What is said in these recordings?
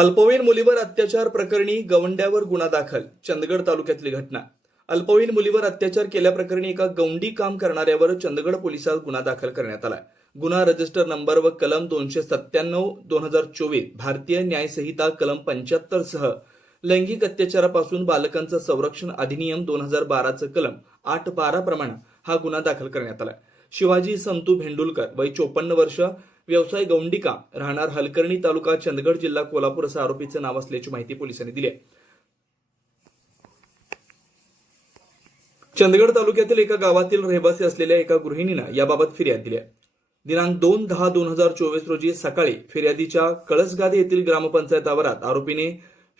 अल्पवयीन मुलीवर अत्याचार प्रकरणी गवंड्यावर गुन्हा दाखल चंदगड तालुक्यातली घटना. अल्पवयीन मुलीवर अत्याचार केल्याप्रकरणी एका गौंडी काम करणाऱ्यावर चंदगड पोलिसात गुन्हा दाखल करण्यात आला गुन्हा रजिस्टर नंबर व कलम दोनशे सत्त्याण्णव दोन हजार चोवीस भारतीय न्यायसंहिता कलम पंच्याहत्तर सह लैंगिक अत्याचारापासून बालकांचं संरक्षण अधिनियम दोन हजार बाराचं कलम आठ बारा प्रमाणे हा गुन्हा दाखल करण्यात आलाय. शिवाजी संतू भेंडुलकर वय चोपन्न वर्ष व्यवसाय गौंडिका राहणार हलकर्णी तालुका चंदगड जिल्हा कोल्हापूर असं आरोपीचं नाव असल्याची माहिती पोलिसांनी दिली आहे. चंदगड तालुक्यातील एका गावातील रहिवासी असलेल्या एका गृहिणीनं याबाबत फिर्याद दिली आहे. दिनांक दोन दहा दोन हजार चोवीस रोजी सकाळी फिर्यादीच्या कळसगादे येथील ग्रामपंचायत आवारात आरोपीने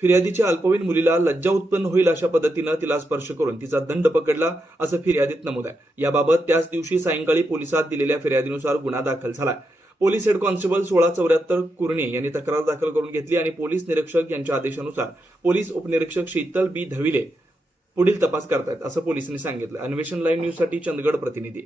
फिर्यादीच्या अल्पवयीन मुलीला लज्जा उत्पन्न होईल अशा पद्धतीनं तिला स्पर्श करून तिचा दंड पकडला असं फिर्यादीत नमूद आहे. याबाबत त्याच दिवशी सायंकाळी पोलिसात दिलेल्या फिर्यादीनुसार गुन्हा दाखल झाला पोलीस हेड कॉन्स्टेबल सोळा चौऱ्याहत्तर कुर्णे यांनी तक्रार दाखल करून घेतली आणि पोलीस निरीक्षक यांच्या आदेशानुसार पोलीस उपनिरीक्षक शीतल बी धविले पुढील तपास करतायत असं पोलिसांनी सांगितलं. अन्वेषण लाईव्ह न्यूजसाठी चंदगड प्रतिनिधी.